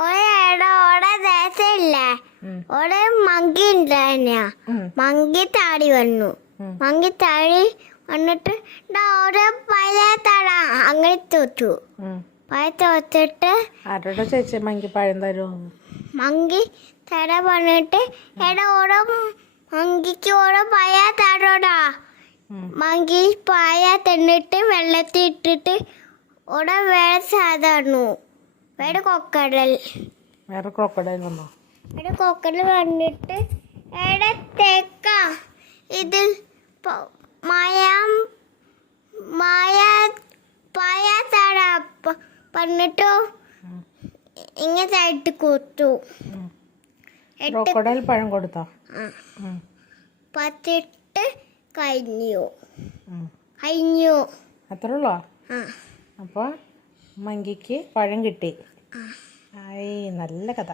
ഓടെ ദേശമില്ലേ ഓടെ മങ്കി ഉണ്ടായിരുന്ന മങ്കി താടി വന്നു മങ്കി താടി വന്നിട്ട് ഓരോ പഴയ തട അങ്ങനെ തോറ്റു പഴ തോറ്റിട്ട് ആരോടെ ചേച്ചി മങ്കി പഴം തരുമോ മങ്കി തട വന്നിട്ട് ഓരോ മങ്കിക്ക് ഓരോ പഴയ തടോടാ മങ്കി പായ തിന്നിട്ട് വെള്ളത്തിൽ ഇട്ടിട്ട് ഓടെ വേറെ സാധാരണു വേറെ കൊക്കടൽ വന്നോ ഇവിടെ കൊക്കടൽ വന്നിട്ട് എവിടെ തേക്ക ഇത് മായ പായ തട വന്നിട്ടോ ഇങ്ങനത്തെ കൊത്തു പഴം കൊടുത്തോ പത്തിട്ട് കഴിഞ്ഞു അത്രേ ഉള്ളോ അപ്പോൾ മങ്കിക്ക് പഴം കിട്ടി ആയി നല്ല കഥ.